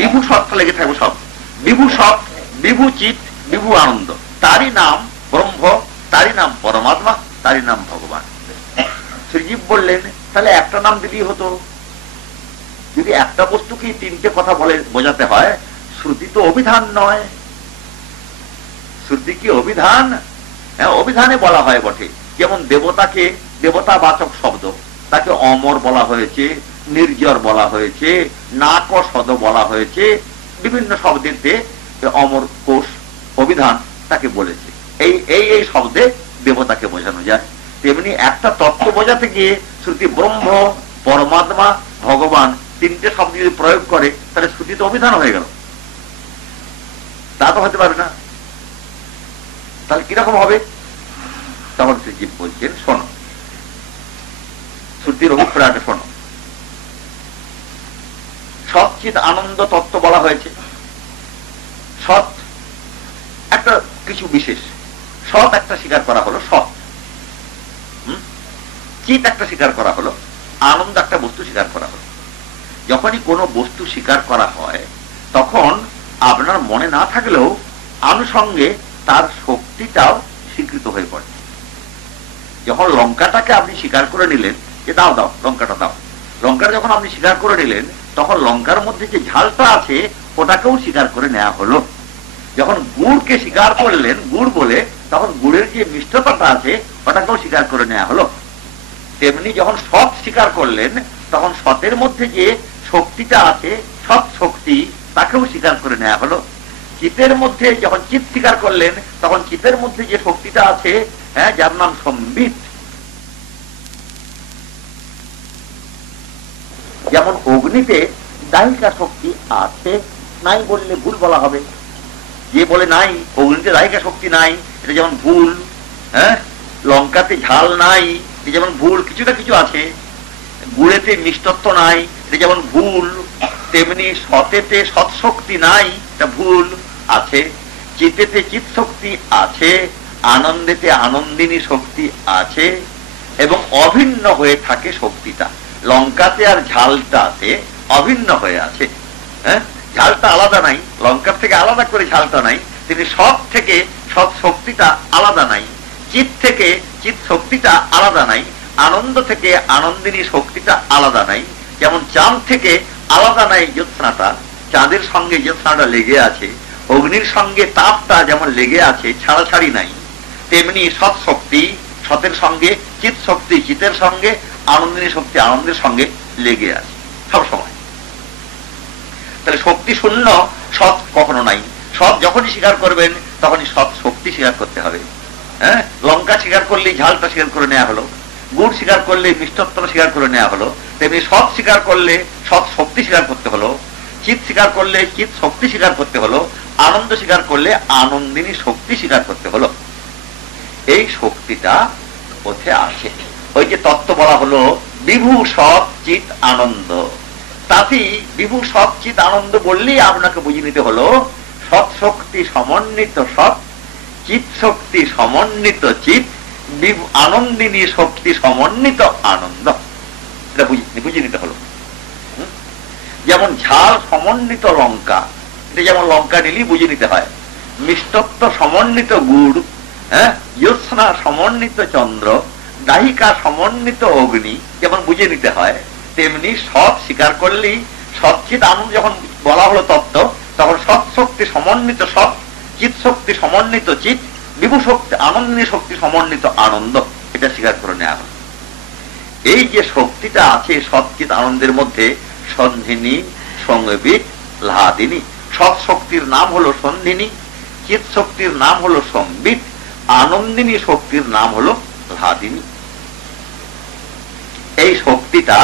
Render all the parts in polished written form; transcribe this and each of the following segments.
বিভু সৎটা লেগে থাকবে সব। বিভু সৎ, বিভু চিৎ, বিভু আনন্দ, তারই নাম ব্রহ্ম, তারই নাম পরমাত্মা, তারই নাম ভগবান। শ্রীজীব বললেন তাহলে একটা নাম দিলেই হতো। যদি একটা বস্তুকে তিনটে কথা বলে বোঝাতে হয়, শ্রুতি তো অভিধান নয়। শ্রুতি কি অভিধান? হ্যাঁ, অভিধানে বলা হয় বটে। যেমন দেবতাকে, দেবতাবাচক শব্দ, তাকে অমর বলা হয়েছে, নির্জর বলা হয়েছে, নাকসদ বলা হয়েছে, বিভিন্ন শব্দেতে অমর কোষ অভিধান তাকে বলেছে। এই এই এই শব্দে দেবতাকে বোঝানো যায়। তেমনি একটা তত্ত্ব বোঝাতে গিয়ে শ্রুতি ব্রহ্ম, পরমাত্মা, ভগবান তিনটে শব্দ যদি প্রয়োগ করে, তাহলে শ্রুতি তো অভিধান হয়ে গেল। তা তো হতে পারে না। তাহলে কিরকম হবে? তখন শ্রীজীব বলছেন, শোনো, শ্রুতির অভিপ্রায়টা শোনো। সচ্চিৎ আনন্দ তত্ত্ব বলা হয়েছে। সৎ একটা কিছু বিশেষ, সৎ একটা স্বীকার করা হলো, সৎ। চিৎ একটা স্বীকার করা হলো, আনন্দ একটা বস্তু স্বীকার করা হলো। যখনই কোনো বস্তু স্বীকার করা হয়, তখন আপনার মনে না থাকলেও আনুষঙ্গে তার শক্তিটাও স্বীকৃত হয়ে পড়ে। যখন লঙ্কাটাকে আপনি স্বীকার করে নিলেন যে দাও দাও লঙ্কাটা দাও, লঙ্কাটা যখন আপনি স্বীকার করে নিলেন, তখন লঙ্কার মধ্যে যে ঝালটা আছে ওটাকেও স্বীকার করে নেওয়া হলো। যখন গুড়কে স্বীকার করলেন গুড় বলে, তখন গুড়ের যে মিষ্টতাটা আছে ওটাকেও স্বীকার করে নেওয়া হলো। তেমনি যখন সৎ স্বীকার করলেন, তখন সতের মধ্যে যে শক্তিটা আছে, সৎ শক্তি, তাকেও স্বীকার করে নেওয়া হলো। চিতের মধ্যে যখন চিত স্বীকার করলেন, তখন চিতের মধ্যে যে শক্তিটা আছে, হ্যাঁ, যার নাম সম্বিত। যেমন অগ্নিতে দাহিকা শক্তি আছে, নাই বললে ভুল বলা হবে। যে বলে নাই অগ্নিতে দাহিকা শক্তি নাই, এটা যেমন ভুল। হ্যাঁ, লঙ্কাতে ঝাল নাই, এটা যেমন ভুল। কিছুটা কিছু আছে। গুড়েতে মিষ্টত্ব নাই, এটা যেমন ভুল। তেমনি সতেতে সৎশক্তি নাই, এটা ভুল আছে। চিতেতে চিৎ শক্তি আছে, আনন্দেতে আনন্দিনী শক্তি আছে, এবং অভিন্ন হয়ে থাকে শক্তিটা। লঙ্কাতে আর ঝালটাতে অভিন্ন হয়ে আছে। হ্যাঁ, ঝালটা আলাদা নাই, লঙ্কার থেকে আলাদা করে ঝালটা নাই। তিনি সৎ থেকে সৎ শক্তিটা আলাদা নাই, চিৎ থেকে চিৎ শক্তিটা আলাদা নাই, আনন্দ থেকে আনন্দিনী শক্তিটা আলাদা নাই। যেমন চাঁদ থেকে আলাদা নাই জ্যোৎস্নাটা, চাঁদের সঙ্গে জ্যোৎস্নাটা লেগে আছে। অগ্নির সঙ্গে তাপটা যেমন লেগে আছে, ছাড়াছাড়ি নাই, তেমনি সৎ শক্তি সতের সঙ্গে, চিৎ শক্তি চিতের সঙ্গে, আনন্দিনী শক্তি আনন্দের সঙ্গে লেগে আছে সব সময়। তাহলে শক্তি শূন্য সৎ কখনো নাই। সৎ যখনই স্বীকার করবেন, তখনই সৎ শক্তি স্বীকার করতে হবে। হ্যাঁ, লঙ্কা স্বীকার করলেই ঝালটা স্বীকার করে নেওয়া হলো, গুড় স্বীকার করলে মিষ্টত্বটা স্বীকার করে নেওয়া হলো। তেমনি সৎ স্বীকার করলে সৎ শক্তি স্বীকার করতে হলো, চিৎ স্বীকার করলে চিৎ শক্তি স্বীকার করতে হলো, আনন্দ স্বীকার করলে আনন্দিনী শক্তি স্বীকার করতে হলো। এই শক্তিটা কোথায় আসে? ওই যে তত্ত্ব বলা হলো বিভু সৎ চিৎ আনন্দ, তাতেই বিভু সৎ চিৎ আনন্দ বললেই আপনাকে বুঝে নিতে হলো সৎ শক্তি সমন্বিত সৎ, চিৎ শক্তি সমন্বিত চিৎ, আনন্দিনী শক্তি সমন্বিত আনন্দ। এটা বুঝে নিতে হলো। যেমন ঝাল সমন্বিত লঙ্কা, এটা যেমন লঙ্কা নিলেই বুঝে নিতে হয়। মিষ্টত্ব সমন্বিত গুড়, হ্যাঁ, জ্যোৎস্না সমন্বিত চন্দ্র, দাহিকা সমন্বিত অগ্নি যেমন বুঝে নিতে হয়, তেমনি সৎ স্বীকার করলেই সচ্চিৎ আনন্দ যখন বলা হলো তত্ত্ব, তখন সৎ শক্তি সমন্বিত সৎ, চিৎ শক্তি সমন্বিত চিৎ, বিভু শক্তি আনন্দিনী শক্তি সমন্বিত আনন্দ, এটা স্বীকার করে নেওয়া হলো। এই যে শক্তিটা আছে সচ্চিৎ আনন্দের মধ্যে, সন্ধিনী সংবিত লাদিনী। সৎ শক্তির নাম হলো সন্ধিনী, চিৎ শক্তির নাম হলো সংবিত, আনন্দিনী শক্তির নাম হলো লাদিনী। এই শক্তিটা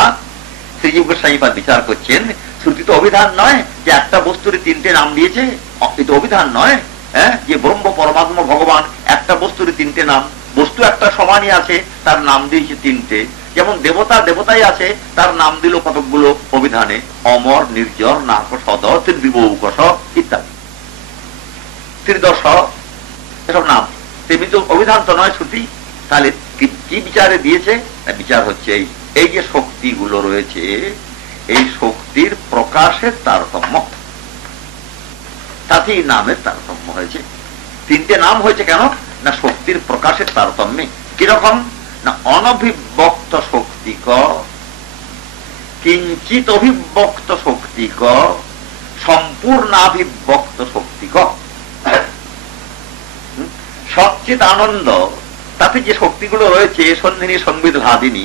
শ্রীজীব গোস্বামীপাদ বিচার করছেন। শ্রুতি তো অভিধান নয় যে একটা বস্তুর তিনটে নাম দিয়েছে, এটা অভিধান নয়। হ্যাঁ, যে ব্রহ্ম পরমাত্মা ভগবান একটা বস্তুর তিনটে নাম, বস্তু একটা সমানই আছে, তার নাম দিয়েছে তিনটে। যেমন দেবতা দেবতাই আছে, তার নাম দিল কতকগুলো অভিধানে, অমর, নির্জর, নাকসদ, ত্রিবিবৌকস ইত্যাদি, ত্রিদশ, এসব নাম। তেমনি তো অভিধান তো নয় শ্রুতি। তাহলে কি বিচারে দিয়েছে? বিচার হচ্ছে এই যে শক্তিগুলো রয়েছে, এই শক্তির প্রকাশের তারতম্য। তাতেই নামের তারতম্য হয়েছে। তিনটে নাম হয়েছে কেন? না শক্তির প্রকাশের তারতম্যে। কিরকম? না অনভিব্যক্ত শক্তিক, কিঞ্চিত অভিব্যক্ত শক্তিক, সম্পূর্ণাভিব্যক্ত শক্তিক। সচ্চিত আনন্দ, তাতে যে শক্তিগুলো রয়েছে সন্ধিনী সংবিদ ভাদিনী,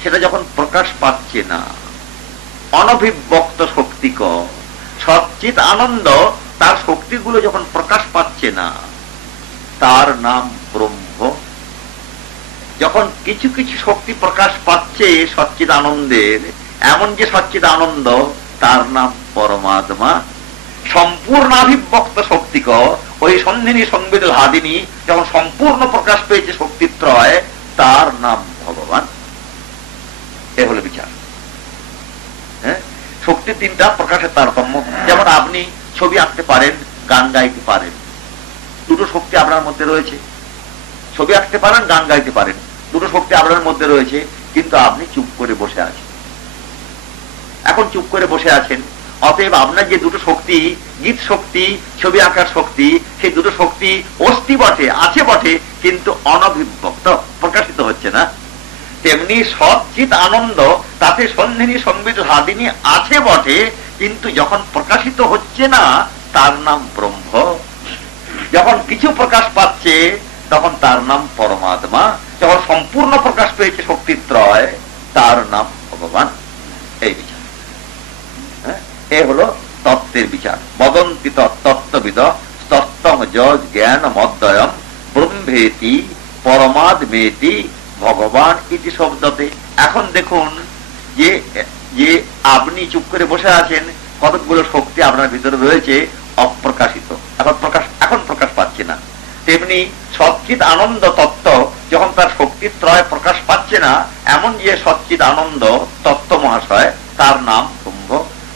সেটা যখন প্রকাশ পাচ্ছে না, অনভিব্যক্ত শক্তিক, সচ্চিত আনন্দ তার শক্তিগুলো যখন প্রকাশ পাচ্ছে না, তার নাম ব্রহ্ম। যখন কিছু কিছু শক্তি প্রকাশ পাচ্ছে সচ্চিত আনন্দের, এমন যে সচ্চিত আনন্দ, তার নাম পরমাত্মা। সম্পূর্ণাভিব্যক্ত শক্তিক, ওই সন্ধিনী সংবিদ ভাদিনী যখন সম্পূর্ণ প্রকাশ পেয়েছে শক্তিত্রয়, তার নাম ভগবান। এ হলো বিচার। হ্যাঁ, শক্তি তিনটা প্রকাশের তারতম্য। যেমন আপনি ছবি আঁকতে পারেন, গান গাইতে পারেন, দুটো শক্তি আপনার মধ্যে রয়েছে। ছবি আঁকতে পারেন, গান গাইতে পারেন, দুটো শক্তি আপনার মধ্যে রয়েছে, কিন্তু আপনি চুপ করে বসে আছেন। এখন চুপ করে বসে আছেন, অতএব আপনার যে দুটো শক্তি, গীত শক্তি, ছবি আঁকার শক্তি, সেই দুটো শক্তি অস্তি বটে, আছে বটে, কিন্তু অনভিব্যক্ত, প্রকাশিত হচ্ছে না। তেমনি সচ্চিত আনন্দ, তাতে সন্ধিনী সংবিদ ভাদিনী আছে বটে, কিন্তু যখন প্রকাশিত হচ্ছে না, তার নাম ব্রহ্ম। যখন কিছু প্রকাশ পাচ্ছে, তখন তার নাম পরমাত্মা। যখন সম্পূর্ণ প্রকাশ পেয়েছে শক্তিত্রয়, তার নাম ভগবান। এই বিচার, এ হলো তত্ত্বের বিচার। বদন্তি তত্ত্ববিদ তত্ত্বম যজ জ্ঞান মদ্বয়ম ব্রহ্মেতি পরমাত্মেতি ভগবান ইতি শব্দতে। এখন দেখুন যে যে আপনি চুপ করে বসে আছেন, কতগুলো শক্তি আপনার ভিতরে রয়েছে অপ্রকাশিত, এখন প্রকাশ পাচ্ছে না। তেমনি সচ্চিত আনন্দ তত্ত্ব যখন তার শক্তিত্রয় প্রকাশ পাচ্ছে না, এমন যে সচ্চিত আনন্দ তত্ত্ব মহাশয়, তার নাম ব্রহ্ম।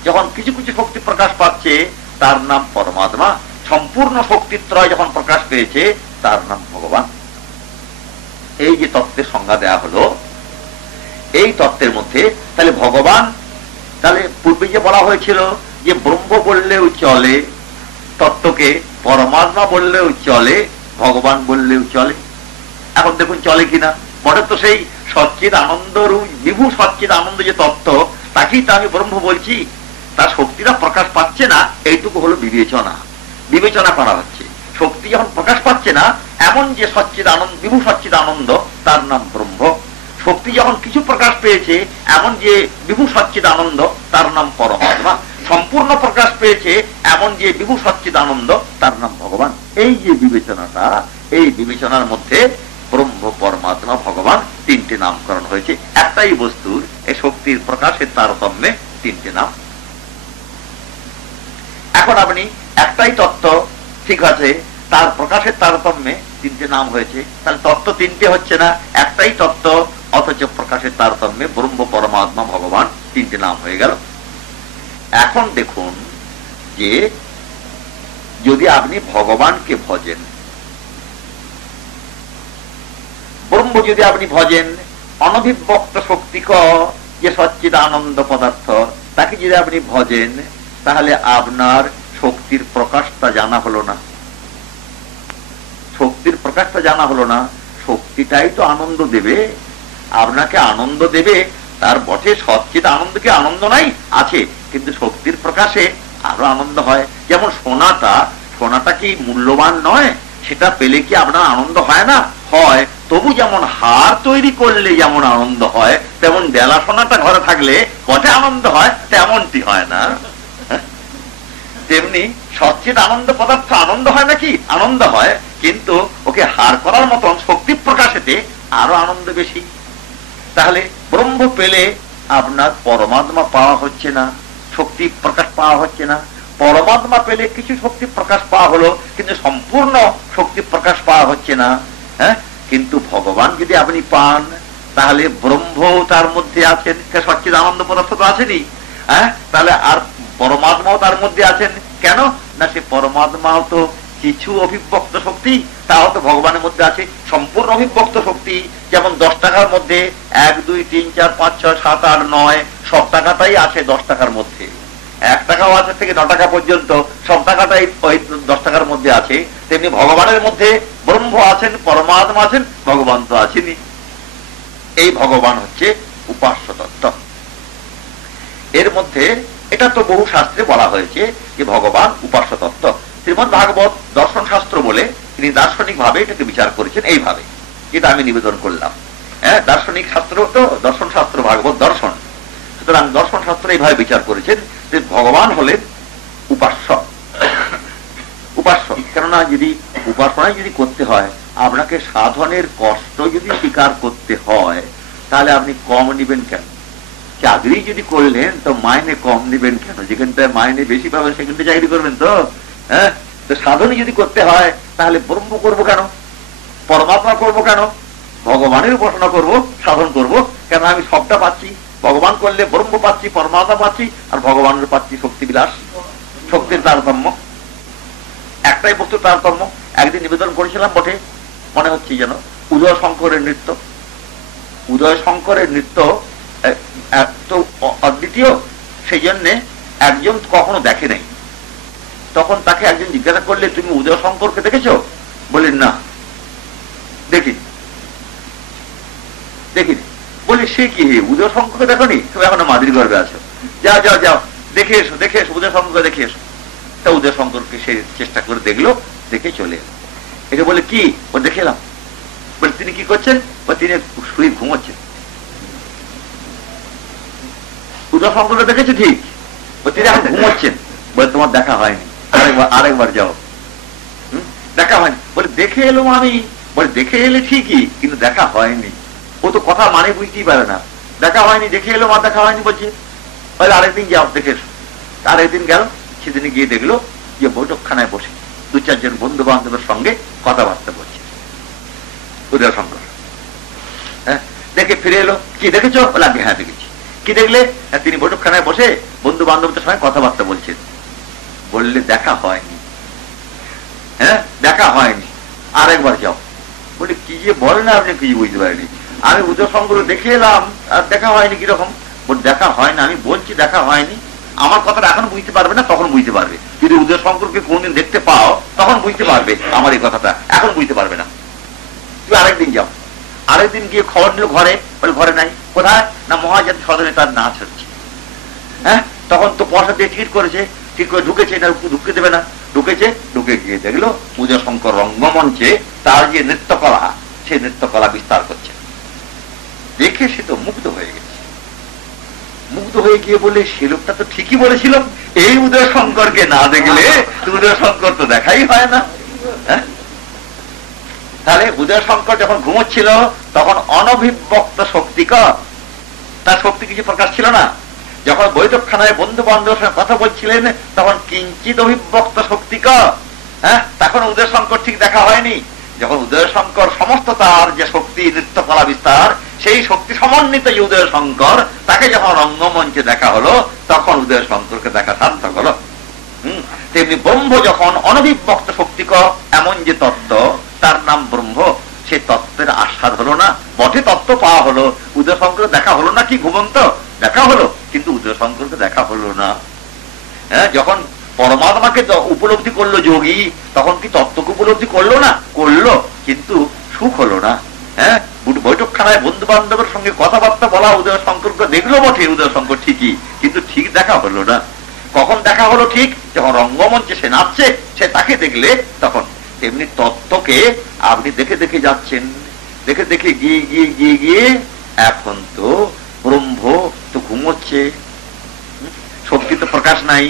যখন কিছু কিছু শক্তি প্রকাশ পাচ্ছে, তার নাম পরমাত্মা। সম্পূর্ণ শক্তিত্রয় যখন প্রকাশ পেয়েছে, তার নাম ভগবান। এই যে তত্ত্বের সংজ্ঞা দেয়া হলো, এই তত্ত্বের মধ্যে তাহলে ভগবান, তাহলে পূর্বে যে বলা হয়েছিল যে ব্রহ্ম বললেও চলে, তত্ত্বকে পরমাত্মা বললেও চলে, ভগবান বললেও চলে। এখন দেখুন চলে কিনা। বটে তো সেই সচ্চিদ আনন্দ রূপ বিভু সচ্চিদ আনন্দ যে তত্ত্ব, তাকেই তো আমি ব্রহ্ম বলছি। তার শক্তিটা প্রকাশ পাচ্ছে না, এইটুকু হলো বিবেচনা করা হচ্ছে। শক্তি যখন প্রকাশ পাচ্ছে না, এমন যে সচ্চিদ আনন্দ, বিভু সচ্চিদ আনন্দ, তার নাম ব্রহ্ম। শক্তি যখন কিছু প্রকাশ পেয়েছে, এমন যে বিভু সচ্চিদ আনন্দ, তার নাম পরমাত্মা। সম্পূর্ণ প্রকাশ পেয়েছে এমন যে বিভু সচ্চিদ আনন্দ, তার নাম ভগবান। এই যে বিবেচনাটা, এই বিবেচনার মধ্যে ব্রহ্ম, পরমাত্মা, ভগবান তিনটে নামকরণ হয়েছে। একটাই বস্তুর এই শক্তির প্রকাশের তারতম্যে তিনটে নাম। এখন আপনি একটাই তত্ত্ব, ঠিক আছে, তার প্রকাশের তারতম্যে তিনটে নাম হয়েছে, তাহলে তত্ত্ব তিনটে হচ্ছে না, একটাই তত্ত্ব, অথচ প্রকাশের তারতম্যে ব্রহ্ম, পরমাত্মা, ভগবান তিনটে নাম হয়ে গেল। এখন দেখুন যে যদি আপনি ভগবানকে ভজেন, ব্রহ্ম যদি আপনি ভজেন, অনভিব্যক্ত শক্তিক যে সচ্চিদ আনন্দ পদার্থ, তাকে যদি আপনি ভজেন, তাহলে আপনার শক্তির প্রকাশটা জানা হলো না। শক্তির প্রকাশটা জানা হলো না। শক্তিটাই তো আনন্দ দেবে, আপনাকে আনন্দ দেবে। তার বটে সচ্চিদ আনন্দ, কি আনন্দ নাই? আছে, কিন্তু শক্তির প্রকাশে আরো আনন্দ হয়। যেমন সোনাটা কি মূল্যবান নয়? সেটা পেলে কি আপনার আনন্দ হয় না? হয়। তবু যেমন হার তৈরি করলে যেমন আনন্দ হয়, তেমন বেলা সোনাটা ঘরে থাকলে বটে আনন্দ হয়, তেমনটি হয় না। তেমনি সচ্চিদ আনন্দ পদার্থ আনন্দ হয় নাকি? আনন্দ হয়, কিন্তু ওকে হার করার মতন শক্তি প্রকাশেতে আরো আনন্দ বেশি। তাহলে ব্রহ্ম পেলে আপনার পরমাত্মা পাওয়া হচ্ছে না, শক্তি প্রকাশ পাওয়া হচ্ছে না। পরমাত্মা পেলে কিছু শক্তি প্রকাশ পাওয়া হলো, কিন্তু সম্পূর্ণ শক্তি প্রকাশ পাওয়া হচ্ছে না। হ্যাঁ, কিন্তু ভগবান যদি আপনি পান, তাহলে ব্রহ্ম তার মধ্যে আছেন, সচ্চিদ আনন্দ পদার্থ তো আছেনই। হ্যাঁ, তাহলে আর পরমাত্মাও তার মধ্যে আছেন। কেন না, সে পরমাত্মাও তো কিছু অভিব্যক্ত শক্তি, তাও তো ভগবানের মধ্যে আছে। সম্পূর্ণ অভিব্যক্ত শক্তি, যেমন 10 টাকার মধ্যে 1, 2, 3, 4, 5, 6, 7, 8, 9 সব টাকাটাই আছে 10 টাকার মধ্যে। 1 টাকাও আছে থেকে 9 টাকা পর্যন্ত সব টাকাটাই ওই 10 টাকার মধ্যে আছে, তেমনি ভগবানের মধ্যে ব্রহ্ম আছেন, পরমাত্মা আছেন, ভগবান তো আছেনই। এই ভগবান হচ্ছে উপাস্য তত্ত্ব। এর মধ্যে এটা তো বহু শাস্ত্রে বলা হয়েছে যে ভগবান উপাস্য তত্ত্ব। শ্রীমদ্ ভাগবত দর্শন শাস্ত্র বলে তিনি দার্শনিক ভাবে এটাকে বিচার করেছেন এইভাবে, যেটা আমি নিবেদন করলাম। হ্যাঁ, দার্শনিক শাস্ত্র তো দর্শন শাস্ত্র, ভাগবত দর্শন, সুতরাং দর্শন শাস্ত্র এইভাবে বিচার করেছেন যে ভগবান হলেন উপাস্য। উপাস্য কেননা যদি উপাসনায় যদি করতে হয়, আপনাকে সাধনের কষ্ট যদি স্বীকার করতে হয়, তাহলে আপনি কম নিবেন কেন? চাকরি যদি করলেন তো মাইনে কম নিবেন কেন? যেখানটায় মাইনে বেশি পাবেন সেখানটা চাকরি করবেন তো। হ্যাঁ, তো সাধনই যদি করতে হয় তাহলে ব্রহ্ম করবো কেন, পরমাত্মা করবো কেন, ভগবানের উপাসনা করব, সাধন করব কেন? আমি সবটা পাচ্ছি, ভগবান করলে ব্রহ্ম পাচ্ছি, পরমাত্মা পাচ্ছি, আর ভগবানের পাচ্ছি শক্তি বিলাস, শক্তির তারতম্য, একটাই বস্তুর তারতম্য। একদিন নিবেদন করেছিলাম বটে, মনে হচ্ছে যেন উদয় শঙ্করের নৃত্য। উদয় শঙ্করের নৃত্য এত অদ্বিতীয়, সেই জন্যে একজন কখনো দেখে নাই। তখন তাকে একজন জিজ্ঞাসা করলে, তুমি উদয় শঙ্করকে দেখেছো? বললেন না, দেখিনি। বলি সে কি, উদয় শঙ্করকে দেখনি? তুমি এখনো মাদির গর্বে আছো, যাও যাও যাও দেখে এসো, দেখে এসো, উদয় শঙ্করকে দেখে এসো। তা উদয় শঙ্করকে সে চেষ্টা করে দেখলো, দেখে চলে এলো। একে বলে কি? ও দেখে এলাম। বলে তিনি কি করছেন? তিনি শুয়ে ঘুমোচ্ছেন। উদয় শঙ্করকে দেখেছো ঠিক, তিনি এখন ঘুমোচ্ছেন। বলে তোমার দেখা হয়নি, আরেকবার যাও। দেখা হয়নি। বলে দেখে এলো আমি। বলে দেখে এলে ঠিকই, কিন্তু দেখা হয়নি। ও তো কথা মানে বুঝতেই পারে না। দেখা হয়নি, দেখে এলো, মা দেখা হয়নি বলছে। বলে আরেকদিন যাও, দেখে এসো। আরেকদিন গেল, সেদিনে গিয়ে দেখলো যে বৈঠকখানায় বসে 2-4 জন বন্ধু বান্ধবের সঙ্গে কথাবার্তা বলছে উদয় শঙ্কর। হ্যাঁ, দেখে ফিরে এলো। কি দেখেছো? বলে আগে হ্যাঁ দেখেছি। কি দেখলে? তিনি বৈঠকখানায় বসে বন্ধু বান্ধবদের সঙ্গে কথাবার্তা বলছেন। বললে দেখা হয়নি। হ্যাঁ, দেখা হয়নি, আরেকবার যাও। বলে কি যে বলে না, আপনি কিছু বুঝতে পারেনি। আমি উদয় শঙ্কর দেখে এলাম, আর দেখা হয়নি। কিরকম? বলে দেখা হয় না, আমি বলছি দেখা হয়নি। আমার কথাটা এখন বুঝতে পারবে না, তখন বুঝতে পারবে। যদি উদয় শঙ্করকে কোনদিন দেখতে পাও তখন বুঝতে পারবে আমার এই কথাটা, এখন বুঝতে পারবে না। তুমি আরেকদিন যাও। আরেকদিন গিয়ে খবর নিল ঘরে। বলে ঘরে নাই। কোথায়? না মহাজাতি সদনে তার নাচ হচ্ছে। হ্যাঁ, তখন তো পয়সা দিয়ে টিকিট করেছে, ঠিক করে ঢুকেছে না, ঢুকতে দেবে না। ঢুকেছে, ঢুকে গিয়ে দেখলো উদয় শঙ্কর রঙ্গমঞ্চে তার যে নৃত্যকলা, সেই নৃত্যকলা বিস্তার করছে। দেখে সে তো মুগ্ধ হয়ে গেছে। মুগ্ধ হয়ে গিয়ে বলে, সে লোকটা তো ঠিকই বলেছিল, এই উদয় শঙ্করকে না দেখলে উদয় শঙ্কর তো দেখাই হয় না। হ্যাঁ, তাহলে উদয় শঙ্কর যখন ঘুমোচ্ছিল তখন অনভিব্যক্ত শক্তিকর, তার শক্তি কিছু প্রকাশ ছিল না। যখন বৈঠকখানায় বন্ধু বান্ধবের সঙ্গে কথা বলছিলেন তখন কিঞ্চিত অভিব্যক্ত শক্তিকর। হ্যাঁ, তখন উদয় শঙ্কর ঠিক দেখা হয়নি। যখন উদয় শঙ্কর সমস্ত তার যে শক্তি, নৃত্যকলা বিস্তার, সেই শক্তি সমন্বিত যে উদয় শঙ্কর, তাকে যখন রঙ্গমঞ্চে দেখা হলো তখন উদয় শঙ্করকে দেখা সার্থক হলো। তেমনি ব্রহ্ম যখন অনভিব্যক্ত শক্তিকর এমন যে তত্ত্ব, তার নাম ব্রহ্ম, সে তত্ত্বের আস্বাদ হলো না, বটে তত্ত্ব পাওয়া হলো। উদয় শঙ্কর দেখা হলো না কি? ঘুমন্ত দেখা হলো, কিন্তু উদয় শঙ্করকে দেখা হলো না। হ্যাঁ, যখন পরমাত্মাকে উপলব্ধি করলো যোগী, তখন কি তত্ত্বকে উপলব্ধি করলো না? করলো, কিন্তু সুখ হলো না। হ্যাঁ, বৈঠকখানায় বন্ধু বান্ধবের সঙ্গে কথাবার্তা বলা উদয় শঙ্করকে দেখলো বটে উদয় শঙ্কর ঠিকই, কিন্তু ঠিক দেখা হলো না। কখন দেখা হলো ঠিক? যখন রঙ্গমঞ্চে সে নাচছে, সে তাকে দেখলে তখন। তেমনি তত্ত্বকে আপনি দেখে দেখে যাচ্ছেন, দেখে দেখে গিয়ে গিয়ে গিয়ে গিয়ে এখন তো ব্রহ্ম তো ঘুমোচ্ছে, শক্তি তো প্রকাশ নাই।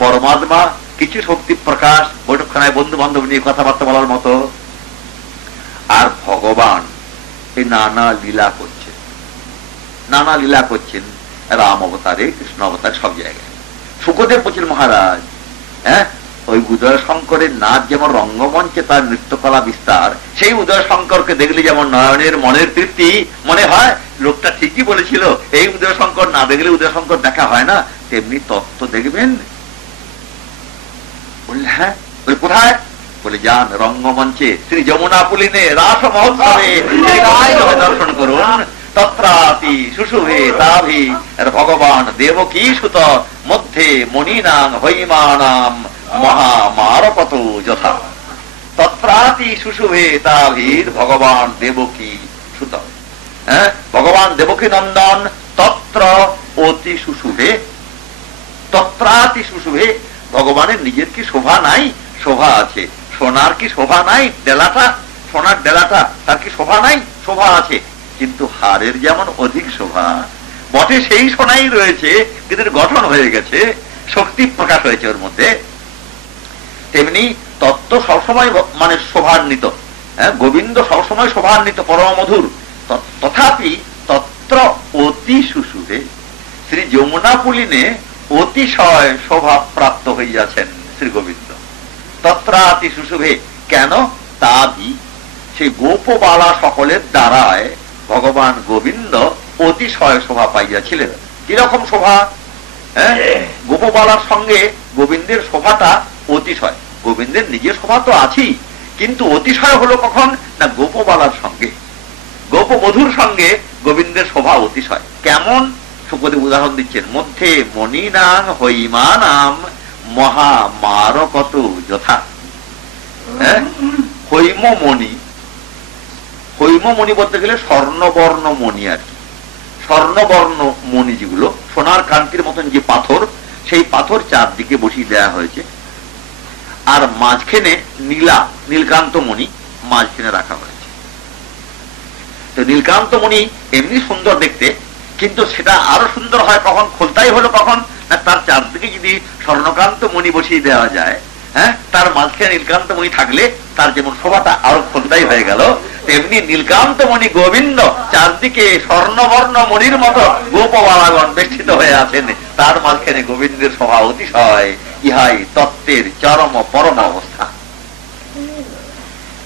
পরমাত্মা কিছু শক্তি প্রকাশ, বৈঠকখানায় বন্ধু বান্ধব নিয়ে কথাবার্তা বলার মতো। আর ভগবান এই নানা লীলা করছেন, নানা লীলা করছেন, রাম অবতারে, কৃষ্ণ অবতারে, সব জায়গায়। শুকদেব বলছেন মহারাজ, হ্যাঁ, ওই উদয় শঙ্করের নাচ যেমন রঙ্গমঞ্চে তার নৃত্যকলা বিস্তার, সেই উদয় শঙ্করকে দেখলে যেমন নয়নের মনের তৃপ্তি মনে হয়, লোকটা ঠিকই বলেছিল, এই উদয় শঙ্কর না দেখলে উদয় শঙ্কর দেখা হয় না, তেমনি তত্ত্ব দেখবেন। বললে হ্যাঁ। বলে কোথায়? বলে যান রঙ্গমঞ্চে, শ্রী যমুনা পুলিনে রাস মহোৎসবে দর্শন করুন। তত্রাতি শুশুভে তাভি ভগবান দেবকী সুত মধ্যে মণিনাং হৈমানাম মহামারকত যথা। তত্রাতি শুশুভে তাভির ভগবান দেবকী সুত, ভগবান দেবকী নন্দন তত্র অতি শুশুভে। তত্রাতি শুশুভে, ভগবানের নিজের কি শোভা নাই? শোভা আছে। সোনার কি শোভা নাই? ডেলাটা, সোনার ডেলাটা তার কি শোভা নাই? শোভা আছে, কিন্তু হারের যেমন অধিক শোভা বটে, সেই সোনাই রয়েছে, কিন্তু গঠন হয়ে গেছে, শক্তি প্রকাশ হয়েছে ওর মধ্যে। তেমনি তত্ত্ব সবসময় মানে শোভান্বিত, গোবিন্দ সবসময় শোভান্বিত, পরম মধুর। তথাপি তত্র অতি শুশুভে, শ্রী যমুনা পুলিনে অতিশয় শোভা প্রাপ্ত হইয়াছেন শ্রী গোবিন্দ। তত্রাতি শুশুভে, কেন? তাভি, সেই গোপবালা সকলের দ্বারায় ভগবান গোবিন্দ অতিশয় শোভা পাইয়াছিলেন। কিরকম শোভা? গোপবালার সঙ্গে গোবিন্দের শোভাটা অতিশয়। গোবিন্দের নিজের শোভা তো আছেই, কিন্তু অতিশয় হলো কখন না? গোপবালার সঙ্গে, গোপবধূর সঙ্গে গোবিন্দের শোভা অতিশয়। কেমন? সুখদেব উদাহরণ দিচ্ছেন, মধ্যে মণিনাং হৈমানাম মহামারকত যথা। হৈমমণি, হৈমমণি বলতে গেলে স্বর্ণবর্ণ মণি আর কি। স্বর্ণবর্ণ মণি যেগুলো সোনার কান্তির মতন যে পাথর, সেই পাথর চারদিকে বসিয়ে দেওয়া হয়েছে, আর মাঝখানে নীলকান্ত মণি মাঝখানে রাখা হয়েছে। তো নীলকান্ত মণি এমনি সুন্দর দেখতে, কিন্তু সেটা আরো সুন্দর হয় কখন? খোলতাই হলো কখন না, তার চারদিকে যদি স্বর্ণকান্ত মণি বসিয়ে দেওয়া যায়, তার মাঝখানে নীলকান্ত মণি থাকলে তার যেমন শোভাটা আরো খোলতাই হয়ে গেল, তেমনি নীলকান্ত মণি গোবিন্দ চারদিকে স্বর্ণবর্ণ মণির মতো গোপবালাগণ বেষ্টিত হয়ে আছেন, তার মাঝখানে গোবিন্দের শোভা অতিশয়। ইহাই তত্ত্বের চরম পরম অবস্থা।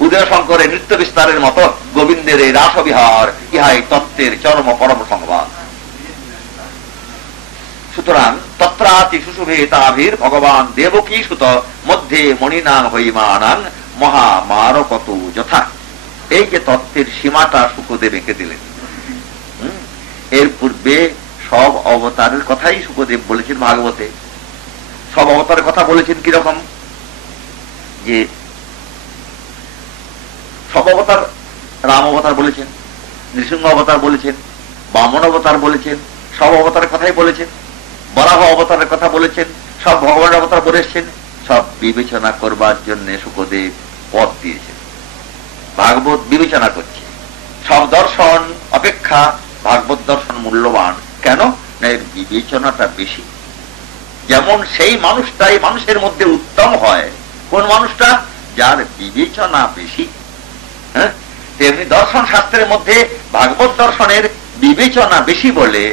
উদয় শঙ্করের নৃত্য বিস্তারের মতো গোবিন্দের এই রাসবিহার, ইহাই তত্ত্বের চরম পরম সংবাদ। সুতরাং তত্রাতি শুশুভে তাভির ভগবান দেবকী সুত মধ্যে মণিনাং হৈমানাং মহামারকত যথা। এই যে তত্ত্বের সীমাটা শুকদেব এঁকে দিলেন। এর পূর্বে সব অবতারের কথাই শুকদেব বলেছেন ভাগবতে। সব অবতারের কথা বলেছেন কিরকম? যে সব অবতার, রাম অবতার বলেছেন, নৃসিংহ অবতার বলেছেন, বামন অবতার বলেছেন, সব অবতারের কথাই বলেছেন। বরাহ অবতারের কথা বলেছেন, সব ভগবানের অবতার বলেছেন। সব বিবেচনা করবার জন্য শুকদেব পথ দিয়েছেন। ভাগবত বিবেচনা করছে। সব দর্শন অপেক্ষা ভাগবত দর্শন মূল্যবান। কেন না? এর বিবেচনাটা বেশি। যেমন সেই মানুষটাই মানুষের মধ্যে উত্তম হয়। কোন মানুষটা? যার বিবেচনা বেশি। তেমনি দর্শন শাস্ত্রের মধ্যে ভাগবত দর্শনের বিবেচনা বেশি বলে।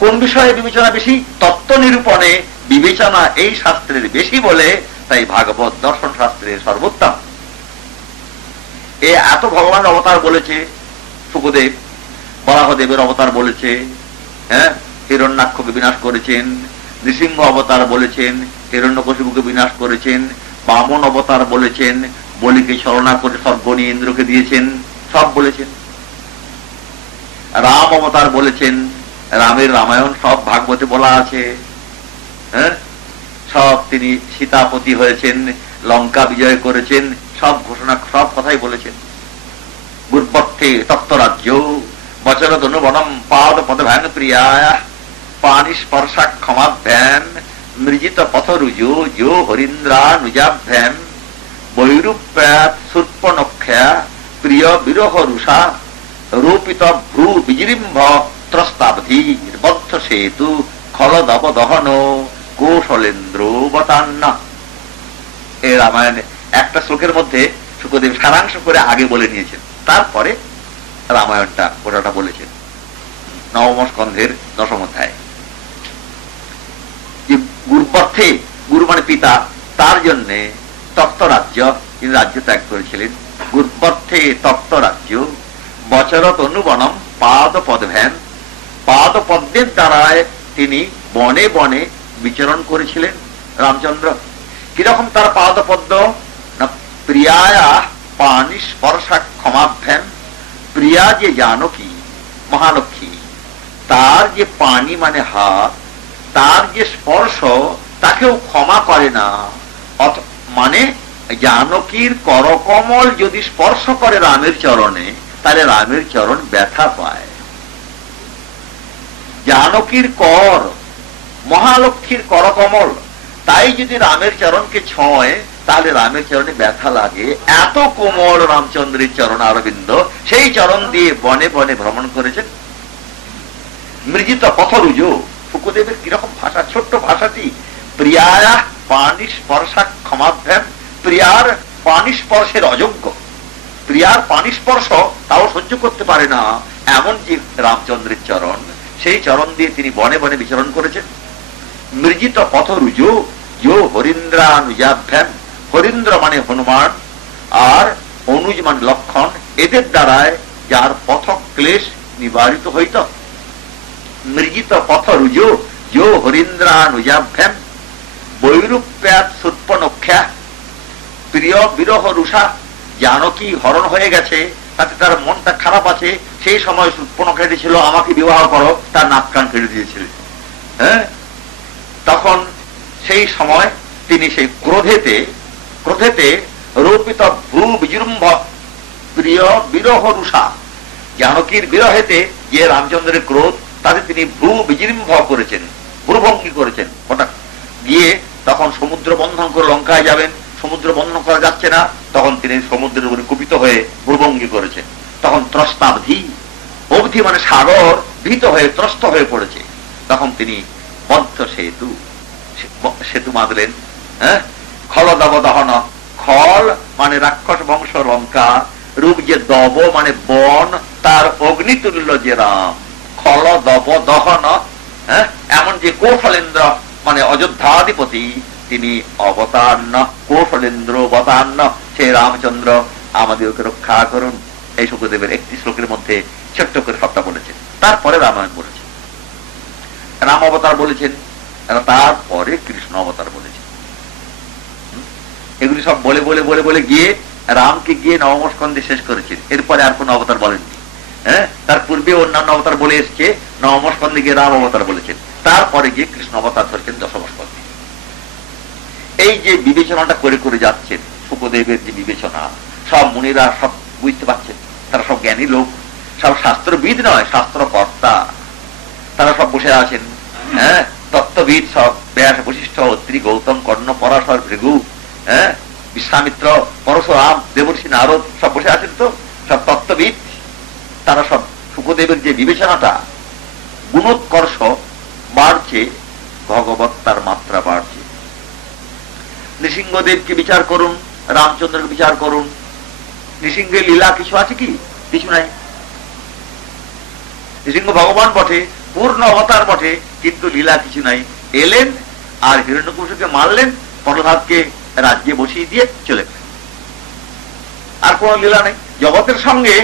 কোন বিষয়ে বিবেচনা বেশি? তত্ত্ব নিরূপণে বিবেচনা এই শাস্ত্রের বেশি বলে, তাই ভাগবত দর্শন শাস্ত্রের সর্বোত্তম। এত ভগবান অবতার বলেছে শুকদেব। বরাহদেবের অবতার বলেছে, হিরণ্যাক্ষকে বিনাশ করেছেন। নৃসিংহ অবতার বলেছেন, হিরণ্যকশিপুকে বিনাশ করেছেন। বামন অবতার বলেছেন, বলিকে ছলনা করে সর্বনি ইন্দ্রকে দিয়েছেন। সব বলেছেন। রাম অবতার বলেছেন, রামের রামায়ণ সব ভাগবতে বলা আছে। সব তিনি সীতাপতি হয়েছেন, লঙ্কা বিজয় করেছেন, সব ঘোষণা, সব কথাই বলেছেন। গুরপথে তত্ত্বরাজ্য বচরতনু বনম পাদ পদভ্যান প্রিয়ায় পানি স্পর্শা ক্ষমাভ্যান মৃজিত পথরুজো যো হরিন্দ্রানুজাভ্যাম বৈরূপ্যাত সূর্পনখ্যা প্রিয় বিরহ রুষা রূপিত ভ্রু বিজৃম্ভ ত্রস্তাবধি বদ্ধ সেতু খলদব দহন কৌশলেন্দ্র বতান্না। এই রামায়ণে একটা শ্লোকের মধ্যে শুকদেব সারাংশ করে আগে বলে নিয়েছেন, তারপরে রামায়ণটা গোটাটা বলেছেন নবম স্কন্ধের 10ম অধ্যায়। গুরুপথে, গুরু মানে পিতা, তার জন্য তত্ত্বরাজ্য, তিনি রাজ্য ত্যাগ করেছিলেন। গুরুপথে তত্ত্বরাজ্য বচরত অনুবনম পাদ পদভ্যান, পাদ পদ্মের দ্বারায় তিনি বনে বনে বিচরণ করেছিলেন রামচন্দ্র। কিরকম তার পাদ পদ্ম না? প্রিয়ায়া পানি স্পর্শা ক্ষমাভ্যান, প্রিয়া যে জানকী মহালক্ষ্মী, তার যে পানি মানে হাত, তার যে স্পর্শ তাকেও ক্ষমা করে না। মানে জানকীর করকমল যদি স্পর্শ করে রামের চরণে, তাহলে রামের চরণ ব্যথা পায়। জানকীর কর মহালক্ষ্মীর করকমল, তাই যদি রামের চরণকে ছোঁয় তাহলে রামের চরণে ব্যথা লাগে। এত কোমল রামচন্দ্রের চরণ অরবিন্দ, সেই চরণ দিয়ে বনে বনে ভ্রমণ করেছেন। মৃজিত পথরুজ, শুকদেবের কিরকম ভাষা, ছোট্ট ভাষাটি। প্রিয়ায়া পানি স্পর্শা ক্ষমাভ্যাম, প্রিয়ার পানি স্পর্শের অযোগ্য, প্রিয়ার পানি স্পর্শ তাও সহ্য করতে পারে না এমন যে রামচন্দ্রের চরণ, সেই চরণ দিয়ে তিনি বনে বনে বিচরণ করেছেন। মৃজিত পথরুজ যো হরিন্দ্রানুজাভ্যাম, হরিন্দ্র মানে হনুমান আর অনুজ মানে লক্ষণ, এদের দ্বারায় যার পথ ক্লেশ নিবারিত হইত। মৃজিত পথরুজ যো হরিন্দ্রানুজাভ্যাম বৈরূপ্যাত সুৎপনখ্যা, প্রিয় বিরহ রুষা, জানকী হরণ হয়ে গেছে, তাতে তার মনটা খারাপ আছে। সেই সময় সুৎপনখ্যা ছিল আমাকে বিবাহ করো, তার নাক কান কেটে দিয়েছিল। হ্যাঁ, তখন সেই সময় তিনি সেই ক্রোধেতে রূপিত ভূ বিজৃম্ভ প্রিয় বিরহ রুষা, জানকীর বিরহেতে যে রামচন্দ্রের ক্রোধ, তাতে তিনি ভূ বিজৃম্ভ করেছেন, ভ্রুভঙ্গি করেছেন। হঠাৎ গিয়ে তখন সমুদ্র বন্ধন করে লঙ্কায় যাবেন, সমুদ্র বন্ধন করা যাচ্ছে না, তখন তিনি সমুদ্রের উপরে কুপিত হয়ে ভ্রুভঙ্গি করেছেন। তখন ত্রস্তাবধি, অবধি মানে সাগর, ভীত হয়ে ত্রস্ত হয়ে পড়েছে। তখন তিনি পদ্ম সেতু বাঁধলেন। হ্যাঁ, খল দব দহন, খল মানে রাক্ষস বংশ লঙ্কা, রূপ যে দব মানে বন, তার অগ্নিতুল্য যে রাম, খল দব দহন। হ্যাঁ, এমন যে কৌশলেন্দ্র মানে অযোধ্যাধিপতি, তিনি অবতান্ন, কৌশলেন্দ্র অবতান্ন, সে রামচন্দ্র আমাদেরকে রক্ষা করুন। এই শুকদেবের একটি শ্লোকের মধ্যে ছোট্ট করে সবটা বলেছেন। তারপরে রামায়ণ বলেছেন, রাম অবতার বলেছেন, তারপরে কৃষ্ণ অবতার বলেছেন। এগুলি সব বলে বলে বলে বলে গিয়ে রামকে গিয়ে নবম স্কন্ধে শেষ করেছেন। এরপরে আর কোন অবতার বলেননি। হ্যাঁ, তার পূর্বে অন্যান্য অবতার বলে এসছে, নবম স্কন্ধে গিয়ে রাম অবতার বলেছেন, তারপরে গিয়ে কৃষ্ণ অবতার ধরেছেন দশম স্কন্ধে। এই যে বিবেচনাটা করে করে যাচ্ছেন, শুকদেবের যে বিবেচনা, সব মুনিরা সব বুঝতে পারছেন, তারা সব জ্ঞানী লোক, সব শাস্ত্রবিদ নয়, শাস্ত্রকর্তা, তারা সব বসে আছেন। হ্যাঁ, তত্ত্ববিদ সব, ব্যাস বশিষ্ঠ অত্রি গৌতম কর্ণ পরাশর ভৃগু, হ্যাঁ, বিশ্বামিত্র পরশুরাম দেবর্ষি নারদ সব বসে আছেন, তো সব তত্ত্ববিদ। তারা সব শুকদেবের যে বিবেচনাটা, গুণোৎকর্ষ বাড়ছে, ভগবত্তার মাত্রা বাড়ছে। নৃসিংহদেবকে বিচার করুন, রামচন্দ্রকে বিচার করুন, নৃসিংহের লীলা কিছু আছে কি? কিছু নাই। নৃসিংহ ভগবান বটে, পূর্ণ অবতার বটে, কিন্তু লীলা কিছু নাই। এলেন আর হিরণ্যকশিপুকে মারলেন, প্রহ্লাদকে রাজ্যে বসিয়ে দিয়ে চলে গেলেন, আর কোন লীলা নেই। জগতের সঙ্গে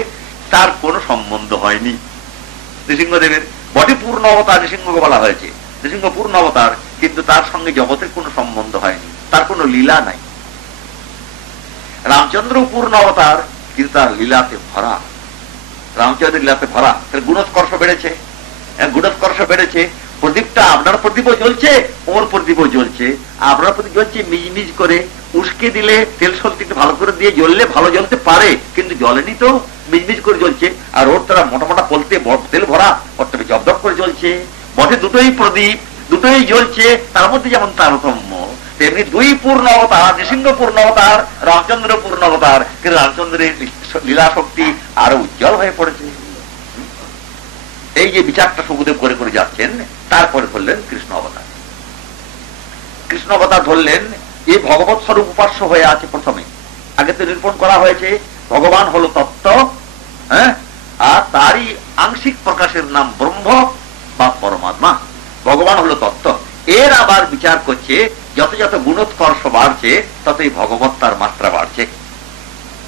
তার কোনো সম্বন্ধ হয়নি। নৃসিংহদেবের বটে পূর্ণ অবতার, নৃসিংহকে বলা হয়েছে নৃসিংহ পূর্ণ অবতার, কিন্তু তার সঙ্গে জগতের কোনো সম্বন্ধ হয়নি, তার কোনো লীলা নাই। রামচন্দ্র পূর্ণ অবতার, কিন্তু তার লীলাতে ভরা, রামচন্দ্রের লীলাতে ভরা। তার গুণোৎকর্ষ বেড়েছে, গুণোৎকর্ষ বেড়েছে। প্রদীপটা আপনার প্রদীপও জ্বলছে, ওর প্রদীপও জ্বলছে। আপনার প্রদীপ জ্বলছে মিজমিজ করে, উস্কে দিলে তেল সলতে একটু ভালো করে দিয়ে জ্বললে ভালো জ্বলতে পারে, কিন্তু জ্বলেনি তো, মিজমিজ করে জ্বলছে। আর ওর তারা মোটা মোটা পলতে তেল ভরা, ওর তবে জবদব করে জ্বলছে। বটে দুটোই প্রদীপ, দুটোই জ্বলছে, তার মধ্যে যেমন তারতম্য, তেমনি দুই পূর্ণ অবতার, নৃসিংহ পূর্ণ অবতার, রামচন্দ্র পূর্ণ অবতার, কিন্তু রামচন্দ্রের লীলা শক্তি আরো উজ্জ্বল হয়ে পড়েছে। এই যে বিচারটা শুকদেব করে করে যাচ্ছেন, তারপরে ধরলেন কৃষ্ণ অবতার। কৃষ্ণ অবতার ধরলেন, এই ভগবৎ স্বরূপ উপাস্য হয়ে আছে। প্রথমে আগে তো নিরূপণ করা হয়েছে ভগবান হলো তত্ত্ব, হ্যাঁ, আর তারই আংশিক প্রকাশের নাম ব্রহ্ম বা পরমাত্মা। ভগবান হলো তত্ত্ব। এর আবার বিচার করছে, যত যত গুণোৎকর্ষ বাড়ছে, ততই ভগবত্তার মাত্রা বাড়ছে,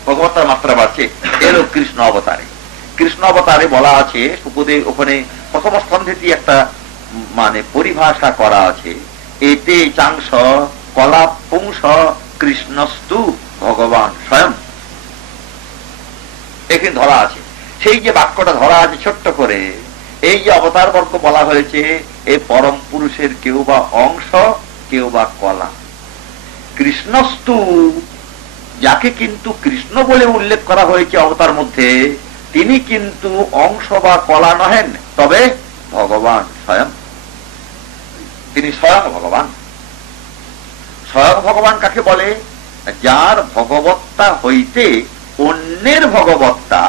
ভগবত্তার মাত্রা বাড়ছে। এলো কৃষ্ণ অবতারে। কৃষ্ণ অবতারে বলা আছে, শুকদেব ওখানে প্রথম স্কন্ধেটি একটা মানে পরিভাষা করা আছে, এতে চাংস কলা পুংস কৃষ্ণস্তু ভগবান স্বয়ং। এখানে ধরা আছে সেই যে বাক্যটা ধরা আছে ছোট্ট করে, এই যে অবতার বর্গ বলা হয়েছে, এই পরম পুরুষের কেউ বা অংশ, কেউ বা কলা। কৃষ্ণস্তু, যাকে কিন্তু কৃষ্ণ বলে উল্লেখ করা হয়েছে অবতার মধ্যে, তিনি কিন্তু অংশ বা কলা নহেন, তবে ভগবান স্বয়ং। তিনি স্বয়ং ভগবান। স্বয়ং ভগবান কাকে বলে? যার ভগবত্তা হইতে অন্যের ভগবত্তা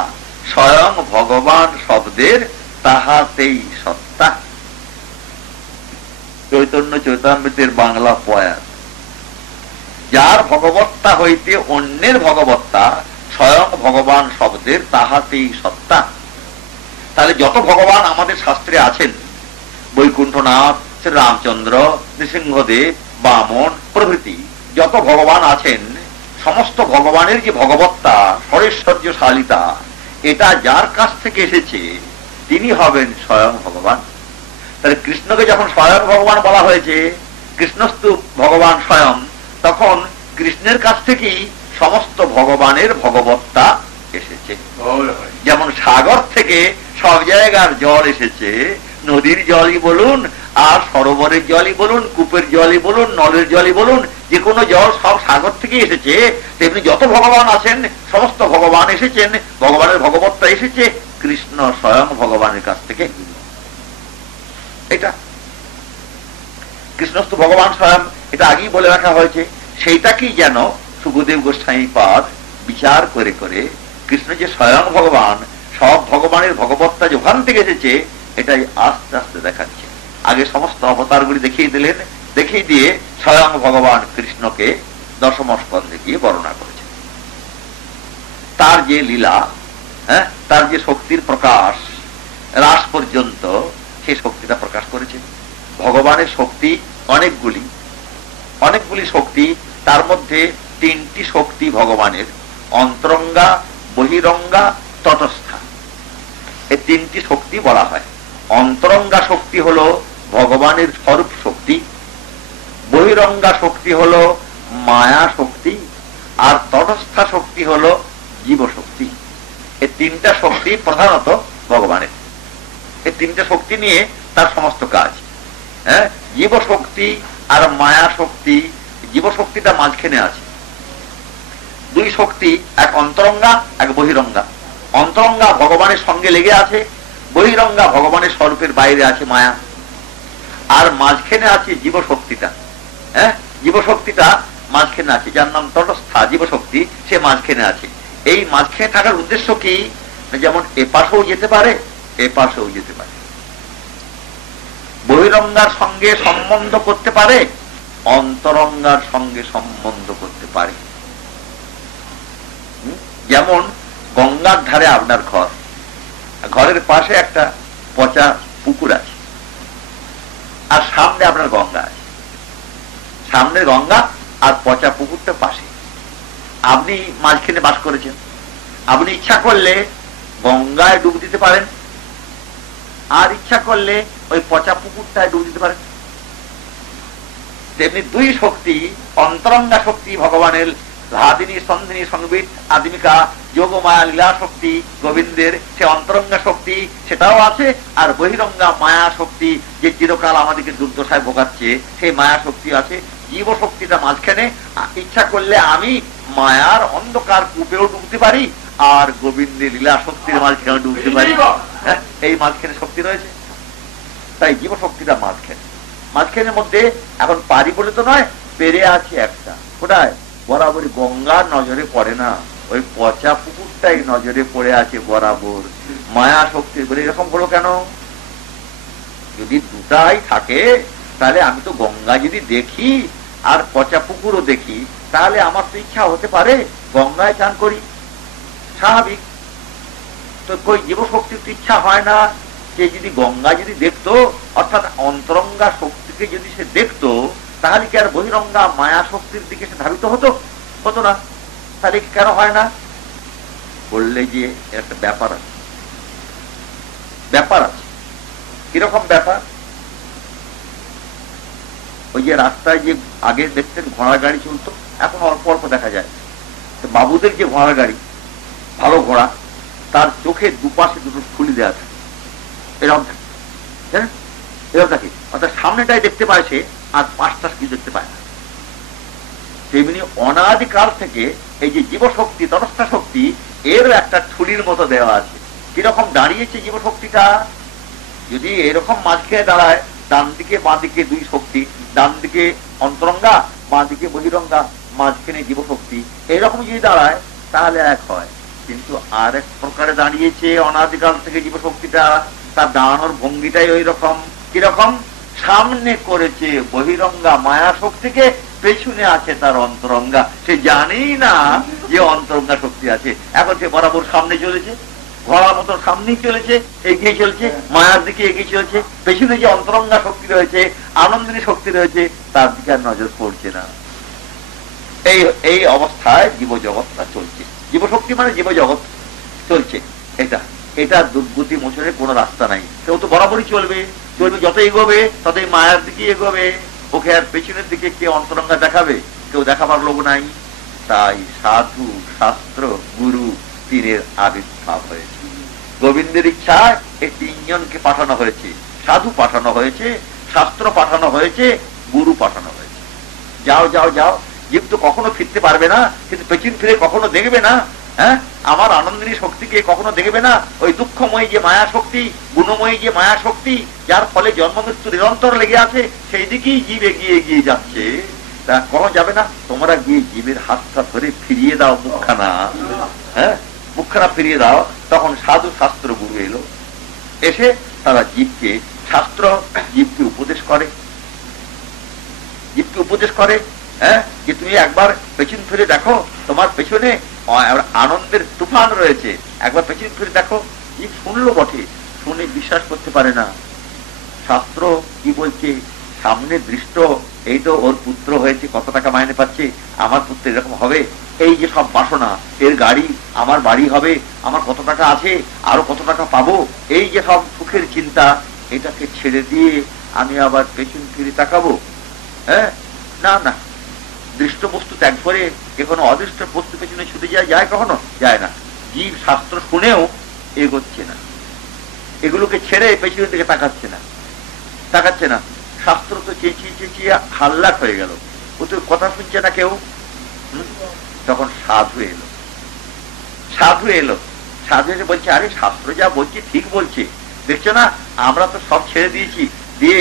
স্বয়ং ভগবান শব্দের তাহাতেই সত্তা। চৈতন্য চৈতামৃতের বাংলা পয়াস। যার ভগবত্তা হইতে অন্যের ভগবত্তা স্বয়ং ভগবান শব্দের তাহাতেই সত্তা। তাহলে যত ভগবান আমাদের শাস্ত্রে আছেন, বৈকুণ্ঠনাথ, শ্রী রামচন্দ্র, নৃসিংহদেব, বামন প্রভৃতি যত ভগবান আছেন, সমস্ত ভগবানের যে ভগবত্তা, ঐশ্বর্যশালিতা, এটা যার কাছ থেকে এসেছে তিনি হবেন স্বয়ং ভগবান। তাহলে কৃষ্ণকে যখন স্বয়ং ভগবান বলা হয়েছে, কৃষ্ণস্তু ভগবান স্বয়ং, তখন কৃষ্ণের কাছ থেকেই সমস্ত ভগবানের ভগবত্তা এসেছে। যেমন সাগর থেকে সব জায়গার জল এসেছে, নদীর জলই বলুন আর সরোবরের জলই বলুন, কূপের জলই বলুন, নলের জলই বলুন, যে কোনো জল সব সাগর থেকে এসেছে। তেমনি যত ভগবান আছেন, সমস্ত ভগবান এসেছেন, ভগবানের ভগবত্তা এসেছে কৃষ্ণ স্বয়ং ভগবানের কাছ থেকে। এটা কৃষ্ণস্তু ভগবান স্বয়ং, এটা আগেই বলে রাখা হয়েছে। সেইটাকেই যেন সুখদেব গোস্বামী পাদ বিচার করে করে কৃষ্ণ যে স্বয়ং ভগবান, সব ভগবানের ভগবত্তা যেখান থেকে এসেছে, এটাই আস্তে আস্তে দেখাচ্ছে। আগে সমস্ত অবতারগুলি দেখিয়ে দিলেন, দেখিয়ে দিয়ে স্বয়ং ভগবান কৃষ্ণকে দশম স্কন্ধে গিয়ে বর্ণনা করেছেন। তার যে লীলা, তার যে শক্তির প্রকাশ রাস পর্যন্ত, সেই শক্তিটা প্রকাশ করেছে। ভগবানের শক্তি অনেকগুলি, অনেকগুলি শক্তি, তার মধ্যে তিনটি শক্তি ভগবানের, অন্তরঙ্গা, বহিরঙ্গা, তটস্থা। এই তিনটি শক্তি বলা হয়। অন্তরঙ্গা শক্তি হলো ভগবানের স্বরূপ শক্তি, বহিরঙ্গা শক্তি হলো মায়া শক্তি, আর তটস্থা শক্তি হলো জীব শক্তি। এই তিনটা শক্তি প্রধানত ভগবানের। এই তিনটা শক্তি নিয়ে তার সমস্ত কাজ। জীব শক্তি আর মায়া শক্তি, জীব শক্তিটা মাঝখানে আছে। দুই শক্তি, এক অন্তরঙ্গা, এক বহিরঙ্গা। অন্তরঙ্গা ভগবানের সঙ্গে লেগে আছে, বহিরঙ্গা ভগবানের স্বরূপের বাইরে আছে মায়া। আর মাঝখানে আছে জীব শক্তিটা। জীব শক্তিটা মাঝখানে আছে, যার নাম তটস্থা জীব শক্তি, সে মাঝখানে আছে। এই মাঝখানে থাকার উদ্দেশ্য কি? যেমন এপাশেও যেতে পারে, এপাশেও যেতে পারে, বহিরঙ্গার সঙ্গে সম্বন্ধ করতে পারে, অন্তরঙ্গার সঙ্গে সম্বন্ধ করতে পারে। যেমন গঙ্গার ধারে আপনার ঘর, ঘরের পাশে একটা পচা পুকুর আছে, আর সামনে আপনার গঙ্গা আছে। সামনে গঙ্গা আর পচা পুকুরটা পাশে, আপনি মাঝখানে বাস করেছেন। আপনি ইচ্ছা করলে গঙ্গায় ডুব দিতে পারেন, আর ইচ্ছা করলে ওই পচা পুকুরটায় ডুব দিতে পারেন। তেমনি দুই শক্তি, অন্তরঙ্গা শক্তি ভগবানের, রাধিনী সন্ধিনী সংবিত আদিমিকা যোগমায়া লীলা শক্তি গোবিন্দের, সে অন্তরঙ্গা শক্তি সেটাও আছে। আর বহিরঙ্গা মায়া শক্তি, যে চিরকাল আমাদেরকে দুর্দশায় ভোগাচ্ছে, সেই মায়া শক্তি আছে। জীব শক্তিটা মাঝখানে। ইচ্ছা করলে আমি মায়ার অন্ধকার কূপেও ডুবতে পারি, আর গোবিন্দের লীলা শক্তির মাঝখানে ডুবতে পারি। এই মাঝখানে শক্তি রয়েছে। তাই জীব শক্তিটা মাঝখানে। মাঝখানের মধ্যে এখন পারি বলে তো নয়, পেরে আছে একটা। কোথায়? বরাবরই গঙ্গার নজরে পড়ে না, ওই পচা পুকুরটাই নজরে পড়ে আছে বরাবর। মায়া শক্তি বলে এরকম হলো কেন? যদি দুটাই থাকে, তাহলে আমি তো গঙ্গা যদি দেখি আর পচা পুকুরও দেখি, তাহলে আমার তো ইচ্ছা হতে পারে গঙ্গায় চান করি, স্বাভাবিক। তো কই জীব শক্তির তো ইচ্ছা হয় না। সে যদি গঙ্গা যদি দেখতো, অর্থাৎ অন্তরঙ্গা শক্তিকে যদি সে দেখতো, তাহলে কি আর বহিরঙ্গা মায়া শক্তির দিকে সে ধাবিত হতো? হতো না। তাহলে কেন হয় না? বললে যে একটা ব্যাপার আছে। ব্যাপার আছে। কিরকম ব্যাপার? ওই যে রাস্তায় যে আগে দেখতেন ঘোড়ার গাড়ি চলতো, এখন অল্প অল্প দেখা যায়। তো বাবুদের যে ঘোড়ার গাড়ি, ভালো ঘোড়া, তার চোখে দুপাশে দুটো খুলি দেওয়া থাকে, এরকম থাকে, হ্যাঁ এরকম থাকে, অর্থাৎ সামনেটাই দেখতে পায় সে, আর পাশটা কিছু দেখতে পায় না। তেমনি অনাদিকাল থেকে এই যে জীবশক্তি, তটস্থা শক্তি, এরও একটা ঠুলির মতো দেওয়া আছে। কিরকম দাঁড়িয়েছে জীবশক্তিটা, যদি এরকম মাঝখানে দাঁড়ায়, ডান দিকে বাঁ দিকে দুই শক্তি, ডান দিকে অন্তরঙ্গা, বাঁ দিকে বহিরঙ্গা, মাঝখানে জীবশক্তি, এইরকম যদি দাঁড়ায় তাহলে এক হয়। কিন্তু আর এক প্রকারে দাঁড়িয়েছে অনাদিকাল থেকে জীবশক্তিটা, তার দাঁড়ানোর ভঙ্গিটাই ওই রকম। কিরকম, সামনে করেছে বহিরঙ্গা মায়া শক্তিকে, পেছনে আছে তার অন্তরঙ্গা। সে জানেই না যে অন্তরঙ্গা শক্তি আছে, এখন সে বরাবর সামনে চলেছে, ঘোড়ার মতো সামনেই চলেছে, এগিয়ে চলছে, মায়ার দিকে এগিয়ে চলছে। পেছনে যে অন্তরঙ্গা শক্তি রয়েছে, আনন্দিনী শক্তি রয়েছে, তার দিকে আর নজর পড়ছে না। এই অবস্থায় জীবজগৎটা চলছে। জীবশক্তি মানে জীবজগৎ চলছে। এটা দুর্গতি মোচনের কোন রাস্তা নাই। কেউ তো বরাবরই চলবে, যত এগোবে ততই মায়ার দিকে এগোবে। ওকে আর পেছনের দিকে কে অন্তরঙ্গা দেখাবে? কেউ দেখাবার লোক নাই। তাই সাধু, শাস্ত্র, গুরু, পীরের আবির্ভাব হয়েছে। গোবিন্দের ইচ্ছায় এই তিনজনকে পাঠানো হয়েছে। সাধু পাঠানো হয়েছে, শাস্ত্র পাঠানো হয়েছে, গুরু পাঠানো হয়েছে। যাও যাও যাও। জীব তো কখনো ফিরতে পারবে না, কিন্তু পেছন ফিরে কখনো দেখবে না। হ্যাঁ, আমার আনন্দিনী শক্তিকে কখনো দেখবে না। ওই দুঃখময়ী যে মায়া শক্তি, গুণময়ী যে মায়া শক্তি, যার ফলে জন্ম মৃত্যু নিরন্তর লেগে আছে, সেই দিকেই জীব এগিয়ে এগিয়ে যাচ্ছে। তা কখনো যাবে না। তোমরা গিয়ে জীবের হাতটা ধরে ফিরিয়ে দাও মুখখানা। হ্যাঁ, মুখখানা ফিরিয়ে দাও। তখন সাধু, শাস্ত্র, গুরু এলো। এসে তারা জীবকে, শাস্ত্র জীবকে উপদেশ করে, হ্যাঁ, যে তুমি একবার পেছন ফিরে দেখো, তোমার পেছনে আনন্দের তুফান রয়েছে, একবার পেছন ফিরে দেখো। জীব শুনলো বটে, শুনে বিশ্বাস করতে পারে না। শাস্ত্র কি বলছে? সামনে দৃষ্ট, এই তো ওর পুত্র হয়েছে, কত টাকা মাইনে পাচ্ছে, আমার পুত্র এরকম হবে, এই যে সব বাসনা, এর গাড়ি, আমার বাড়ি হবে, আমার কত টাকা আছে, আরো কত টাকা পাবো, এই যে সব সুখের চিন্তা, এটাকে ছেড়ে দিয়ে আমি আবার পেছন ফিরে তাকাবো? হ্যাঁ, না না। দৃষ্ট বস্তু ত্যাগ করে এখনো অদৃষ্ট বস্তু পেছনে ছুটে যায় কখনো? যায় না। জীব শাস্ত্র শুনেও এগোচ্ছে না, এগুলোকে ছেড়ে পেছনের দিকে তাকাচ্ছে না। শাস্ত্র তো চেঁচিয়ে চেঁচিয়ে হাল্লাক হয়ে গেল, ও তো কথা শুনছে না কেউ। তখন সাধু এলো। সাধু এসে বলছে, আরে শাস্ত্র যা বলছে ঠিক বলছে, দেখছো না আমরা তো সব ছেড়ে দিয়েছি, দিয়ে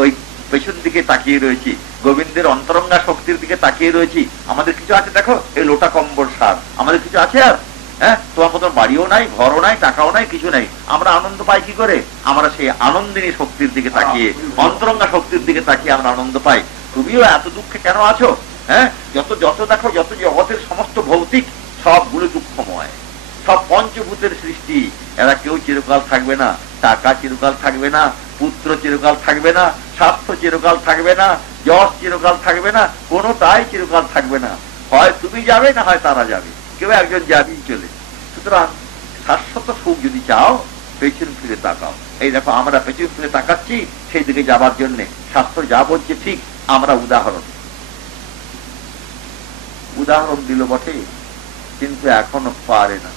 ওই পেছন দিকে তাকিয়ে রয়েছি, গোবিন্দের অন্তরঙ্গা শক্তির দিকে তাকিয়ে রয়েছি। আমাদের কিছু আছে দেখো, এই লোটা কম্বল সার, আমাদের কিছু আছে আর? হ্যাঁ, তোমার মতো বাড়িও নাই, ঘরও নাই, টাকাও নাই, কিছু নাই। আমরা আনন্দ পাই কি করে? আমরা সেই আনন্দিনী শক্তির দিকে তাকিয়ে, অন্তরঙ্গা শক্তির দিকে তাকিয়ে আমরা আনন্দ পাই। তুমিও এত দুঃখে কেন আছো? হ্যাঁ, যত দেখো, যত জগতের সমস্ত ভৌতিক সবগুলো দুঃখময়, সব পঞ্চভূতের সৃষ্টি। এরা কেউ চিরকাল থাকবে না। টাকা চিরকাল থাকবে না, পুত্র চিরকাল থাকবে না, স্বাস্থ্য চিরকাল থাকবে না, যশ চিরকাল থাকবে না, কোনোটাই চিরকাল থাকবে না। হয় তুমি যাবে, না হয় তারা যাবে, কেউ একজন যাবেই চলে। সুতরাং শাশ্বত সুখ যদি চাও, পেছন ফিরে তাকাও। এই দেখো আমরা পেছন ফিরে তাকাচ্ছি সেই দিকে যাবার জন্য। শাস্ত্র যা বলছে ঠিক। আমরা উদাহরণ দিল বটে, কিন্তু এখনো পারে না।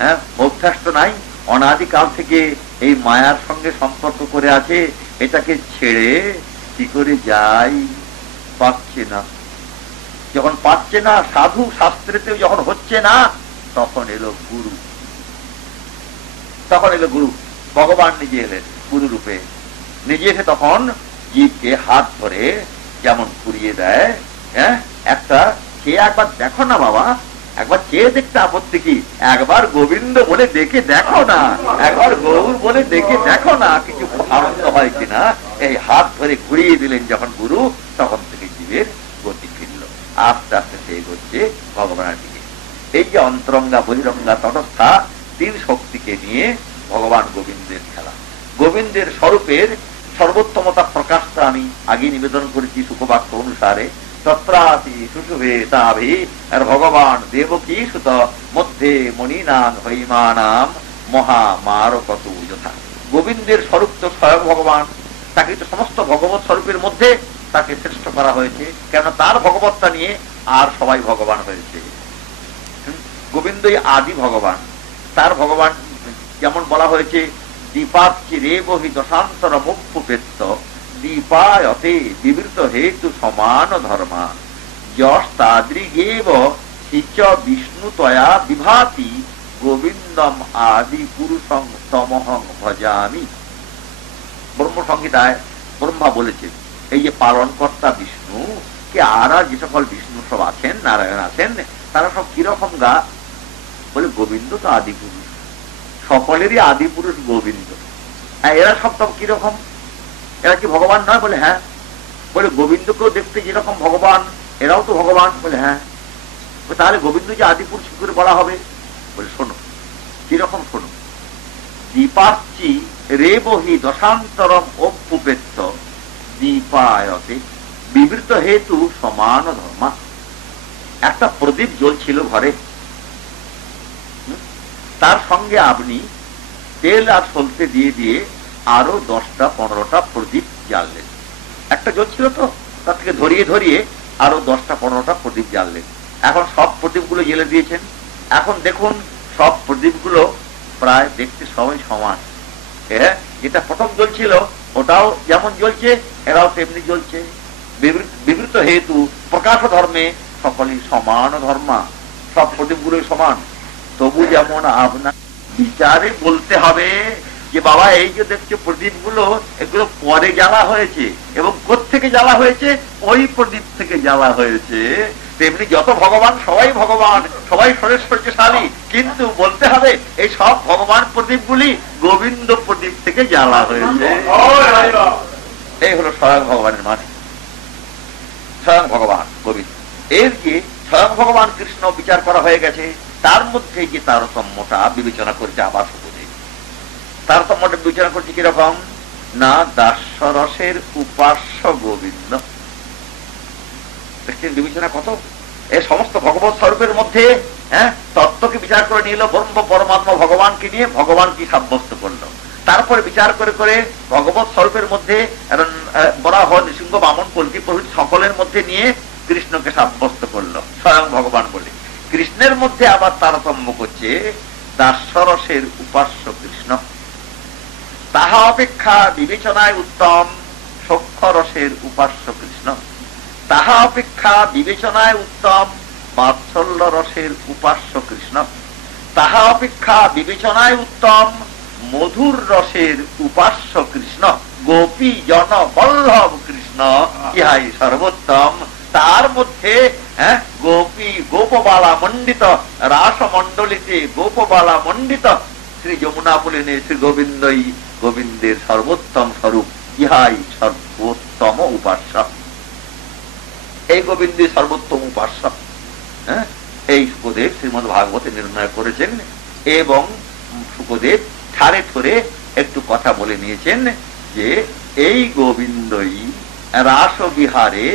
হ্যাঁ, অভ্যাস তো নাই, অনাদিকাল থেকে এই মায়ার সঙ্গে সম্পর্ক করে আছে, এটাকে ছেড়ে কি করে যাই? পাচ্ছে না। যখন পাচ্ছে না, সাধু শাস্ত্রেতেও যখন হচ্ছে না, তখন এলো গুরু। ভগবান নিজে এলেন গুরু রূপে। নিজে এসে তখন জীবকে হাত ধরে যেমন ঘুরিয়ে দেয়। হ্যাঁ, একবার দেখো না বাবা, একবার চেয়ে দেখতে আপত্তি কি? একবার গোবিন্দ বলে দেখে দেখো না, একবার গৌর বলে দেখে দেখো না, কিছু আনন্দ হয় কিনা। এই হাত ধরে ঘুরিয়ে দিলেন যখন গুরু, তখন থেকে জীবের গতি ফিরল। আস্তে আস্তে সে এগোচ্ছে ভগবানের দিকে। এই যে অন্তরঙ্গা, বহিরঙ্গা, তটস্থা তিন শক্তিকে নিয়ে ভগবান গোবিন্দের খেলা। গোবিন্দের স্বরূপের সর্বোত্তমতা প্রকাশটা আমি আগে নিবেদন করেছি সুখবাক্য অনুসারে। তত্রাতি সুশুভে তাভি, আর ভগবান দেবকী সুত মধ্যে মণিনাং হৈমানাম মহামারকত যথা। গোবিন্দের স্বরূপ তো স্বয়ং ভগবান, তাকে তো সমস্ত ভগবত স্বরূপের মধ্যে তাকে শ্রেষ্ঠ করা হয়েছে, কেন তার ভগবতটা নিয়ে আর সবাই ভগবান হয়েছে। গোবিন্দই আদি ভগবান, তার ভগবান যেমন বলা হয়েছে দীপাচ্ছি রে বহি দশান্তর মুপ্পেত্ত দীপায়তে বিবৃত হেতু সমান ধর্মা যশ তাদৃগেব শিচ বিষ্ণু তয়া বিভাতি গোবিন্দম আদি পুরুষং তমহং ভজামি। ব্রহ্মসংহিতায় ব্রহ্মা বলেছেন এই যে পালনকর্তা বিষ্ণু কে আর যে সকল বিষ্ণু সব আছেন, নারায়ণ আছেন, তারা সব কিরকম গা? বলে গোবিন্দ তো আদি পুরুষ, সকলেরই আদি পুরুষ গোবিন্দ। এরা সব তব কিরকম? এরা কি ভগবান নয়? বলে হ্যাঁ। বলে গোবিন্দকেও দেখতে যেরকম ভগবান, এরাও তো ভগবান। বলে হ্যাঁ। তাহলে গোবিন্দ যে আদি পুরুষ করে বলা হবে? বলে শোনো কিরকম, শোনো। দীপাচ্ছি রে বহি দশান্তরম অভ্যুপেত্ত দীপায়তে বিবৃত হেতু সমান ধর্মা। একটা প্রদীপ জ্বলছিল ঘরে, তার সঙ্গে আপনি তেল আর সলতে দিয়ে দিয়ে আরো 10টা 15টা প্রদীপ জ্বাললেন। একটা জ্বলছিল তো, তার থেকে ধরিয়ে ধরিয়ে আরো 10টা 15টা প্রদীপ জ্বাললেন। এখন সব প্রদীপগুলো জ্বেলে দিয়েছেন। এখন দেখুন সব প্রদীপগুলো প্রায় দেখতে সবাই সমান। হ্যাঁ, যেটা প্রথম জ্বলছিল ওটাও যেমন জ্বলছে, এরাও তেমনি জ্বলছে। বিবৃত হেতু প্রকাশ ধর্মে সকলেই সমান ধর্মা, সব প্রদীপগুলোই সমান। তবু যেমন আপনার বিচারে বলতে হবে যে বাবা এই যে দেখছো প্রদীপগুলো, এগুলো পরে জ্বালা হয়েছে এবং কোত্থেকে জ্বালা হয়েছে? ওই প্রদীপ থেকে জ্বালা হয়েছে। তেমনি যত ভগবান সবাই ভগবান, সবাই সরেশ্বর্যশালী, কিন্তু বলতে হবে এই সব ভগবান প্রদীপগুলি গোবিন্দ প্রদীপ থেকে জ্বালা হয়েছে। এই হলো স্বয়ং ভগবানের মানে, স্বয়ং ভগবান গোবিন্দ। এর যে স্বয়ং ভগবান কৃষ্ণ বিচার করা হয়ে গেছে, তার মধ্যে যে তারতম্যটা বিবেচনা করছে আবার সুখদেব। তারতম্যটা বিবেচনা করছে কিরকম না, দাস্যরসের উপাস্য গোবিন্দ। বিবেচনা কত এই সমস্ত ভগবত স্বরূপের মধ্যে তত্ত্বকে বিচার করে নিল, ব্রহ্ম পরমাত্মা ভগবানকে নিয়ে ভগবান কি সাব্যস্ত করলো, তারপরে বিচার করে করে ভগবত স্বরূপের মধ্যে বরাহ, নৃসিংহ, বামন, কল্কি প্রভৃতি সকলের মধ্যে নিয়ে কৃষ্ণকে সাব্যস্ত করলো স্বয়ং ভগবান বলে। কৃষ্ণের মধ্যে আবার তারতম্য করছে দাস্যরসের উপাস্য কৃষ্ণ, তাহা অপেক্ষা বিবেচনায় উত্তম সখ্যরসের উপাস্য কৃষ্ণ, তাহা অপেক্ষা বিবেচনায় উত্তম বাৎসল্য রসের উপাস্য কৃষ্ণ, তাহা অপেক্ষা বিবেচনায় উত্তম মধুর রসের উপাস্য কৃষ্ণ, গোপী জন বল্লভ কৃষ্ণ ইহাই সর্বোত্তম। তার মধ্যে গোপী গোপবালা মণ্ডিত রাসমণ্ডলীতে গোপবালা মণ্ডিত শ্রী যমুনা বলিনে শ্রী গোবিন্দই গোবিন্দের সর্বোত্তম স্বরূপ, ইহাই সর্বোত্তম উপাস্য। এই গোবিন্দের সর্বোত্তম উপাস্য এই সুখদেব শ্রীমদ ভাগবতে নির্ণয় করেছেন। এবং সুখদেব ঠারে ঠোরে একটু কথা বলে নিয়েছেন যে এই গোবিন্দই রাসবিহারে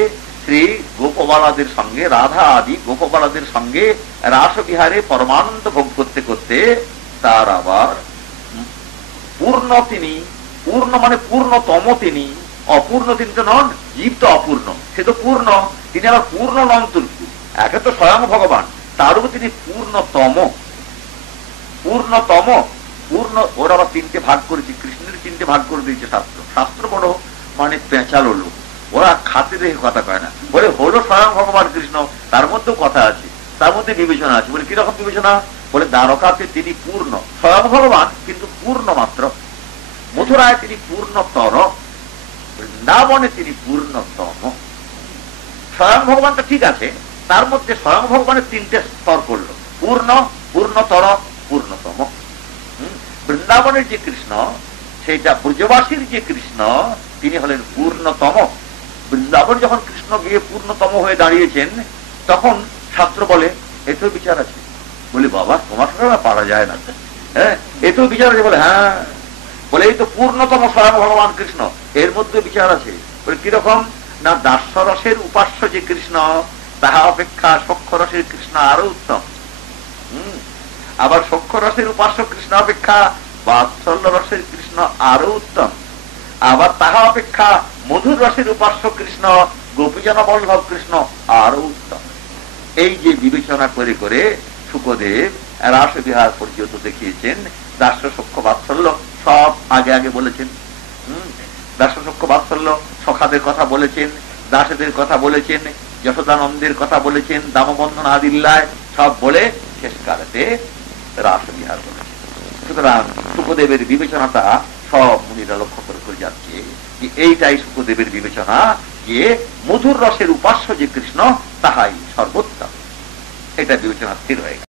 শ্রী গোপবালাদের সঙ্গে, রাধা আদি গোপবালাদের সঙ্গে রাসবিহারে পরমানন্দ ভোগ করতে করতে তার আবার পূর্ণ তিনি, পূর্ণ মানে পূর্ণতম তিনি, অপূর্ণ তিনি তো নন, জীব তো অপূর্ণ, সে তো পূর্ণ, তিনি আবার পূর্ণ নন তুলসী। একে তো স্বয়ং ভগবান, তার উপর তিনি পূর্ণতম। পূর্ণতম পূর্ণ ওরা আবার 3টে ভাগ করেছে, কৃষ্ণের 3টে ভাগ করে দিয়েছে শাস্ত্র। শাস্ত্র বড় মানে পেঁচালো লোক, ওরা খাতে দেখে কথা কয় না, বলে হলো স্বয়ং ভগবান কৃষ্ণ, তার মধ্যেও কথা আছে, তার মধ্যে বিবেচনা আছে। বলে কিরকম বিবেচনা? বলে দ্বারকাতে তিনি পূর্ণ স্বয়ং ভগবান, কিন্তু পূর্ণ মাত্র। মথুরায় তিনি পূর্ণতর, বৃন্দাবনে তিনি পূর্ণতম। স্বয়ং ভগবানটা ঠিক আছে, তার মধ্যে স্বয়ং ভগবানের 3টে স্তর করলো, পূর্ণ, পূর্ণতর, পূর্ণতম। বৃন্দাবনের যে কৃষ্ণ, সেইটা ব্রজবাসীর যে কৃষ্ণ, তিনি হলেন পূর্ণতম। বৃন্দাবন যখন কৃষ্ণ গিয়ে পূর্ণতম হয়ে দাঁড়িয়েছেন, তখন শাস্ত্র বলে এতেও বিচার আছে। বলি বাবা তোমার সঙ্গে পারা যায় না, এতেও বিচার আছে? বলে হ্যাঁ। বলে এই তো পূর্ণতম স্বয়ং ভগবান কৃষ্ণ, এর মধ্যে বিচার আছে। বলে কিরকম না, দাস্যরসের উপাস্য যে কৃষ্ণ, তাহা অপেক্ষা সখ্যরসের কৃষ্ণ আরো উত্তম। আবার সখ্যরসের উপাস্য কৃষ্ণ অপেক্ষা বাৎসল্য রসের কৃষ্ণ আরো উত্তম। আবার তাহা অপেক্ষা মধুর রসের উপাস্য কৃষ্ণ গোপীজন বল্লভ কৃষ্ণ আরো উত্তম। এই যে বিবেচনা করে করে সুখদেব রাসবিহার পর্যন্ত দেখিয়েছেন। দাস্য সখ্য বাৎসল্য সব আগে আগে বলেছেন। দাস্য সখ্য বাৎসল্য সখাদের কথা বলেছেন, দাসেদের কথা বলেছেন, যশোদানন্দের কথা বলেছেন, দামবন্ধন আদিল্লায় সব বলে শেষকালেতে রাসবিহার বলেছেন। সুতরাং শুকদেবের বিবেচনাটা সব মুনিরা লক্ষ্য করে যাচ্ছে যে এইটাই শুকদেবের বিবেচনা, যে মধুর রসের উপাস্য যে কৃষ্ণ তাহাই সর্বোত্তম, এটা বিবেচনা স্থির হয়ে গেল।